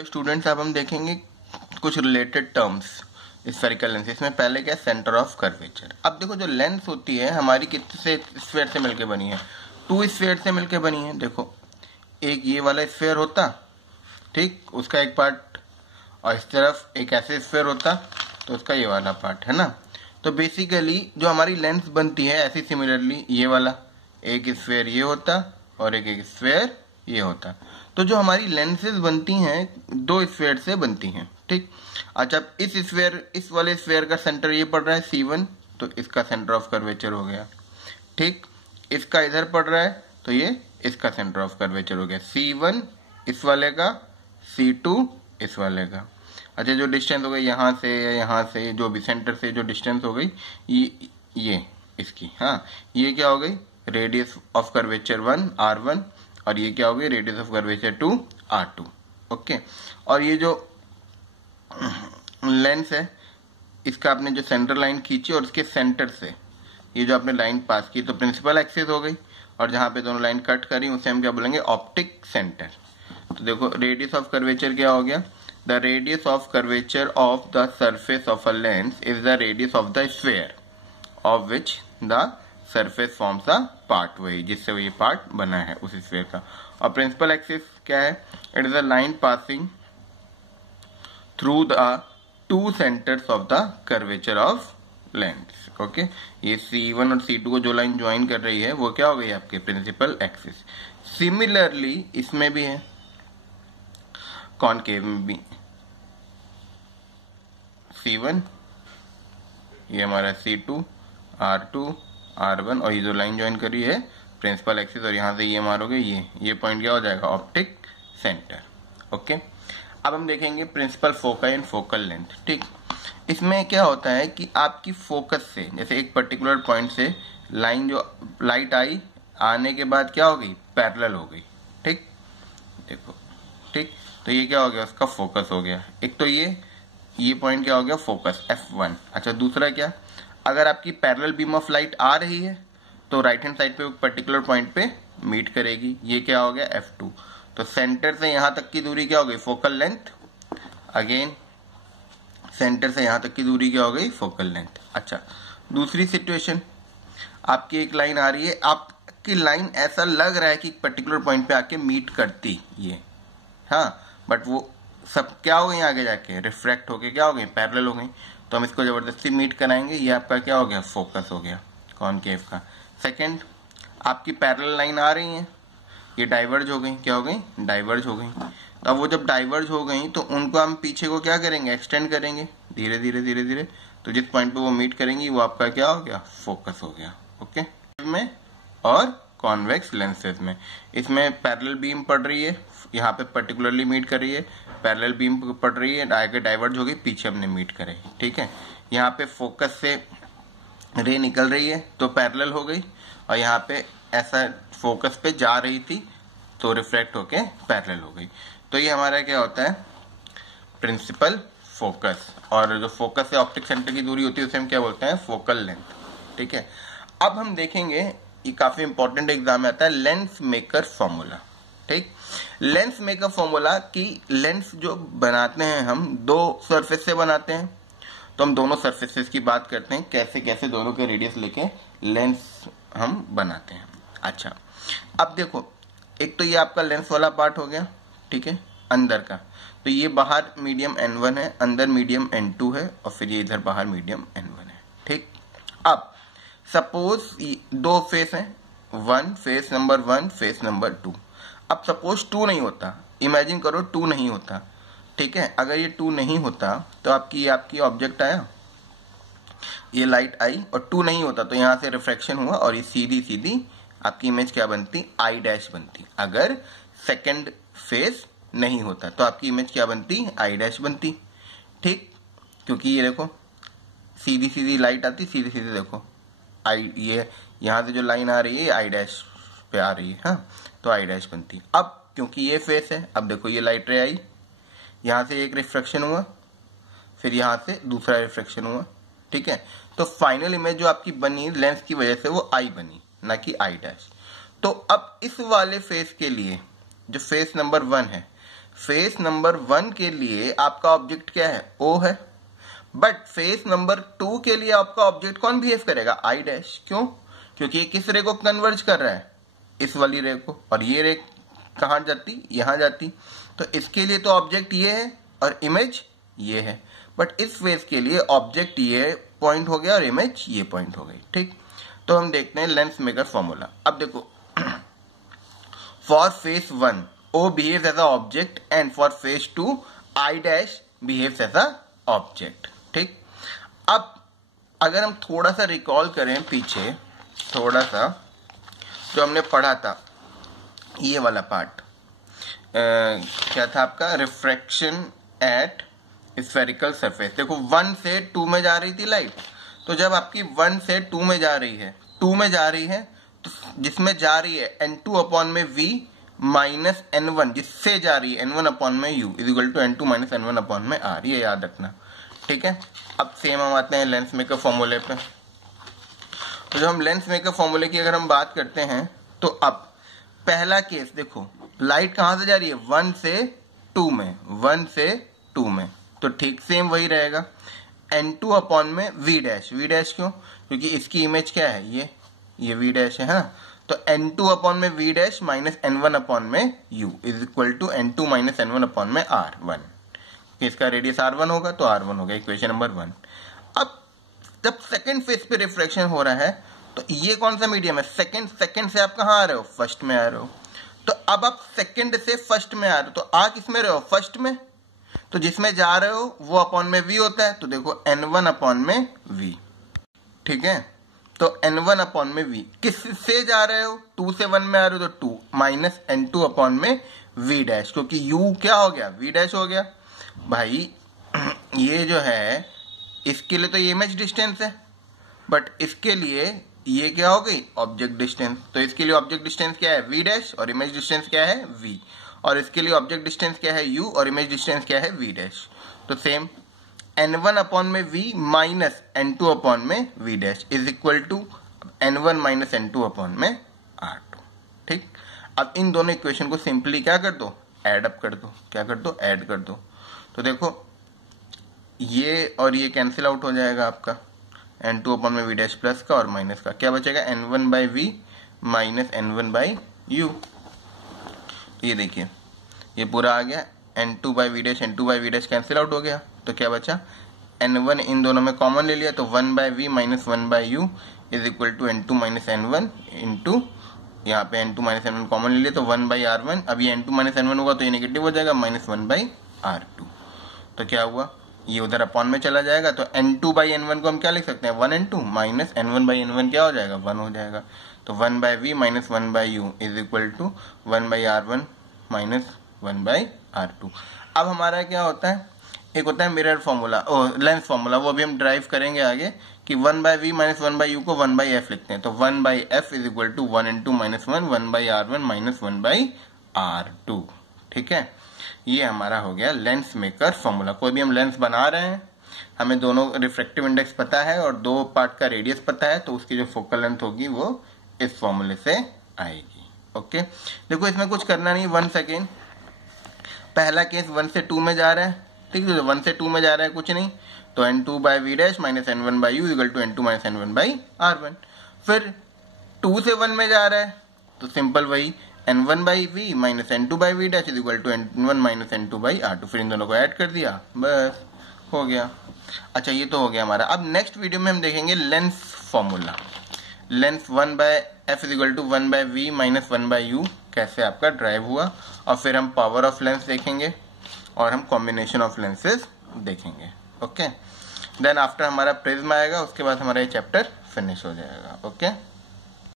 Students अब हम देखेंगे कुछ रिलेटेड टर्म्स स्फेरिकल लेंस। इसमें पहले क्या है, सेंटर ऑफ कर्वेचर। अब देखो जो लेंस होती है हमारी कितने स्फेयर से मिलकर बनी है, 2 स्फेयर से मिलकर बनी है। देखो एक ये वाला स्फेयर होता, ठीक, उसका एक पार्ट, और इस तरफ एक ऐसे स्फेयर होता तो उसका ये वाला पार्ट है ना। तो बेसिकली जो हमारी लेंस बनती है ऐसी सिमिलरली ये वाला एक स्फेयर ये होता और एक स्फेयर ये होता। तो जो हमारी लेंसेज बनती हैं 2 स्फेयर से बनती हैं, ठीक। अच्छा इस वाले स्फेयर का सेंटर ये पड़ रहा है C1, तो इसका सेंटर ऑफ कर्वेचर हो गया, ठीक। इसका इधर पड़ रहा है तो ये इसका सेंटर ऑफ कर्वेचर हो गया, C1 इस वाले का, C2 इस वाले का। अच्छा जो डिस्टेंस हो गई यहाँ से या यहाँ से, जो भी सेंटर से जो डिस्टेंस हो गई ये इसकी, हाँ, ये क्या हो गई, रेडियस ऑफ कर्वेचर 1 R1, और ये क्या हो गई, radius of curvature 2 R2। Okay, और ये जो लेंस है इसका आपने जो सेंटर लाइन खींची और इसके सेंटर से ये जो आपने लाइन पास की तो प्रिंसिपल एक्सिस हो गई, और जहां पे दोनों लाइन कट करी उसे हम क्या बोलेंगे, ऑप्टिक सेंटर। तो देखो रेडियस ऑफ कर्वेचर क्या हो गया, the radius of curvature of the surface of a lens is the radius of the sphere of which the surface forms a part, वही जिससे वो ये पार्ट बना है उस स्फीयर का। और प्रिंसिपल एक्सिस क्या है, it is a line passing through the 2 centres of the curvature of lens. Okay, ये C1 और C2 को जो लाइन ज्वाइन कर रही है वो क्या हो गई आपके प्रिंसिपल एक्सिस। सिमिलरली इसमें भी है, कॉनकेव में भी C1, ये हमारा C2 R2 R1, और ये जो लाइन ज्वाइन करी है प्रिंसिपल एक्सिस, और यहां से ये मारोगे ये पॉइंट क्या हो जाएगा, ऑप्टिक सेंटर। ओके, अब हम देखेंगे principal focus and focal length, ठीक। इसमें क्या होता है कि आपकी फोकस से, जैसे एक पर्टिकुलर पॉइंट से लाइन जो लाइट आई, आने के बाद क्या हो गई, पैरेलल हो गई, ठीक, देखो, ठीक। तो ये क्या हो गया, उसका फोकस हो गया। एक तो ये पॉइंट क्या हो गया, फोकस F1। अच्छा दूसरा क्या, अगर आपकी पैरेलल बीम ऑफ लाइट आ रही है तो राइट हैंड साइड पे एक पर्टिकुलर पॉइंट पे मीट करेगी, ये क्या हो गया F2। तो सेंटर से यहां तक की दूरी क्या हो गई, फोकल लेंथ। अगेन सेंटर से यहां तक की दूरी क्या हो गई, फोकल लेंथ। अच्छा दूसरी सिचुएशन, आपकी एक लाइन आ रही है, आपकी लाइन ऐसा लग रहा है कि एक पर्टिकुलर पॉइंट पे आके मीट करती ये, हाँ, बट वो सब क्या हो गई, आगे जाके रिफ्रैक्ट होके क्या हो गई, पैरेलल हो गई। तो हम इसको जबरदस्ती मीट कराएंगे, ये आपका क्या हो गया, फोकस हो गया कॉनकेव का। सेकंड, आपकी पैरेलल लाइन आ रही है, ये डाइवर्ज हो गई, क्या हो गई, डाइवर्ज हो गई। तो अब वो जब डाइवर्ज हो गई तो उनको हम पीछे को क्या करेंगे, एक्सटेंड करेंगे धीरे धीरे धीरे धीरे। तो जिस पॉइंट पे वो मीट करेंगी वो आपका क्या हो गया, फोकस हो गया। ओके, में और कॉन्वेक्स लेंसेज में, इसमें पैरेलल बीम पड़ रही है, यहाँ पे पर्टिकुलरली मीट कर रही है, पैरेलल बीम पड़ रही है, आगे डाइवर्ज हो गई, पीछे हमने मीट करे, ठीक है। यहाँ पे फोकस से रे निकल रही है तो पैरेलल हो गई, और यहाँ पे ऐसा फोकस पे जा रही थी तो रिफ्लेक्ट होके पैरेलल हो गई। तो ये हमारा क्या होता है, प्रिंसिपल फोकस। और जो फोकस से ऑप्टिक सेंटर की दूरी होती है उसे हम क्या बोलते हैं, फोकल लेंथ, ठीक है। अब हम देखेंगे, ये काफी इंपॉर्टेंट एग्जाम में आता है, लेंस मेकर फॉर्मूला, ठीक। लेंस मेकर फॉर्मूला की लेंस जो बनाते हैं हम 2 सरफेस से बनाते हैं, तो हम दोनों सरफेसेस की बात करते हैं, कैसे कैसे दोनों के रेडियस लेके लेंस हम बनाते हैं। अच्छा अब देखो, एक तो ये आपका लेंस वाला पार्ट हो गया, ठीक है, अंदर का। तो ये बाहर मीडियम N1 है, अंदर मीडियम N2 है, और फिर ये इधर बाहर मीडियम N1 है, ठीक। अब सपोज 2 फेस है, 1 फेस नंबर 1, फेस नंबर 2। अब सपोज 2 नहीं होता, इमेजिन करो 2 नहीं होता, ठीक है। अगर ये 2 नहीं होता तो आपकी ऑब्जेक्ट आया, ये लाइट आई, और 2 नहीं होता तो यहां से रिफ्रैक्शन हुआ, और ये सीधी सीधी आपकी इमेज क्या बनती, I' बनती। अगर सेकंड फेस नहीं होता तो आपकी इमेज क्या बनती, I' बनती, ठीक। क्योंकि ये देखो सीधी सीधी लाइट आती, सीधी सीधी देखो ये यहां से जो लाइन आ रही है I' पे आ रही है, हाँ, तो I' बनती। अब क्योंकि ये फेस है, अब देखो ये लाइट रे आई, यहां से एक रिफ्रैक्शन हुआ, फिर यहां से दूसरा रिफ्रैक्शन हुआ, ठीक है। तो फाइनल इमेज जो आपकी बनी लेंस की वजह से वो I बनी, ना कि I'। तो अब इस वाले फेस के लिए जो फेस नंबर 1 है, फेस नंबर 1 के लिए आपका ऑब्जेक्ट क्या है, O है, बट फेस नंबर 2 के लिए आपका ऑब्जेक्ट कौन बिहेव करेगा, I डैश। क्यों? क्योंकि ये किस रे को कन्वर्ज कर रहा है, इस वाली रे को, और ये रे कहां जाती, यहां जाती, तो इसके लिए तो ऑब्जेक्ट ये है और इमेज ये है, बट इस फेस के लिए ऑब्जेक्ट ये पॉइंट हो गया और इमेज ये पॉइंट हो गई। ठीक, तो हम देखते हैं लेंस मेकर फॉर्मूला। अब देखो, for face 1 O behaves as a object and for face 2 I dash behaves as a object. ठीक, अब अगर हम थोड़ा सा रिकॉल करें पीछे, थोड़ा सा जो हमने पढ़ा था, ये वाला पार्ट क्या था आपका, रिफ्रैक्शन एट स्फेरिकल सरफेस। देखो 1 से 2 में जा रही थी लाइट, तो जब आपकी 1 से 2 में जा रही है, 2 में जा रही है, तो जिसमें जा रही है n2 अपॉन में v माइनस n1, जिससे जा रही है n1 अपॉन में u is equal to n2 minus n1 upon में r, ये याद रखना। ठीक है, अब सेम हम आते हैं लेंस मेकर फॉर्मूले पे। तो जब हम लेंस मेकर फॉर्मूले की अगर हम बात करते हैं, तो अब पहला केस देखो, लाइट कहां से जा रही है, 1 से 2 में, 1 से 2 में, तो ठीक सेम वही रहेगा, n2 अपॉन में v डैश। v डैश क्यों? क्योंकि इसकी इमेज क्या है, ये v डैश है ना, तो n2 अपॉन में v dash minus n1 upon में u is equal to n2 minus n1 upon में r1। इसका रेडियस r1 होगा तो r1 होगा, इक्वेशन नंबर 1। अब जब सेकंड फेज पे रिफ्रैक्शन हो रहा है, तो ये कौन सा मीडियम है, सेकंड से आप कहां आ रहे हो, फर्स्ट में आ रहे हो। तो अब आप सेकंड से फर्स्ट में आ रहे हो, तो आ किस में रहे हो, फर्स्ट में, तो जिसमें जा रहे हो वो अपॉन में v होता है, तो देखो n1 अपॉन में v। ठीक है, तो n1 अपॉन में v, किस से जा रहे हो, 2 से 1 में आ रहे हो, तो 2 माइनस n2 अपॉन में v डैश, क्योंकि u क्या हो गया, v डैश हो गया। भाई ये जो है, इसके लिए तो ये इमेज डिस्टेंस है, बट इसके लिए ये क्या हो गई, ऑब्जेक्ट डिस्टेंस। तो इसके लिए ऑब्जेक्ट डिस्टेंस क्या है, v डैश, और इमेज डिस्टेंस क्या है, v, और इसके लिए ऑब्जेक्ट डिस्टेंस क्या है, u, और इमेज डिस्टेंस क्या है, v डैश। तो सेम n1 अपॉन में v माइनस n2 अपॉन में v dash is equal to n1 minus n2 upon में r2। ठीक, अब इन दोनों इक्वेशन को सिंपली क्या कर दो, एड अप कर दो, क्या कर दो, ऐड कर दो। तो देखो ये और ये कैंसिल आउट हो जाएगा आपका, n2 अपॉन में v डैश प्लस का और माइनस का, क्या बचेगा, n1 by v minus n1 by u। ये देखिए ये पूरा आ गया, n2 by v dash, n2 by v dash cancel out हो गया, तो क्या बचा, n1 इन दोनों में कॉमन ले लिया, तो 1 by v minus 1 by u is equal to n2 minus n1 into, यहाँ पे n2 माइनस n1 कॉमन ले लिया, तो 1 बाई r1। अब ये n2 माइनस n1 होगा तो ये नेगेटिव हो जाएगा, माइनस 1 बाई r2। तो क्या हुआ, ये उधर अपॉन में चला जाएगा, तो n2 बाई n1 को हम क्या लिख सकते हैं, 1 n2 minus n1 by n1 क्या हो जाएगा, 1 हो जाएगा। तो 1 by v minus 1 by u is equal to 1 by r1 minus 1 by r2। अब हमारा क्या होता है, एक होता है मिरर फॉर्मूला, लेंस फॉर्मूला, वो भी हम ड्राइव करेंगे आगे, कि 1 by v minus 1 by u को 1 बाई f लिखते हैं। तो 1 by f is equal to 1 into minus 1 by r1 minus 1 by r2। ठीक है, ये हमारा हो गया लेंस मेकर फॉर्मूला। कोई भी हम लेंस बना रहे हैं, हमें दोनों रिफ्रैक्टिव इंडेक्स पता है और 2 पार्ट का रेडियस पता है, तो उसकी जो फोकल लेंथ होगी वो इस फॉर्मूले से आएगी। ओके, देखो इसमें कुछ करना नहीं, 1 सेकेंड। पहला केस 1 से 2 में जा रहा है, ठीक है, 1 से 2 में जा रहा है, कुछ नहीं, तो n2 by v dash minus n1 by u equal to n2 minus n1 by r1। फिर 2 से 1 में जा रहा है, तो सिंपल वही n1 by v minus n2 by v dash is equal to n1 minus n2 by r2। फिर इन दोनों को ऐड कर दिया, बस हो गया। अच्छा, ये तो हो गया हमारा। अब नेक्स्ट वीडियो में हम देखेंगे lens formula, lens 1 by f is equal to 1 by v minus 1 by u कैसे आपका ड्राइव हुआ, और फिर हम पावर ऑफ लेंस देखेंगे और हम कॉम्बिनेशन ऑफ लेंसेज देखेंगे। ओके, देन आफ्टर हमारा प्रिज्म आएगा, उसके बाद हमारा ये चैप्टर फिनिश हो जाएगा। ओके।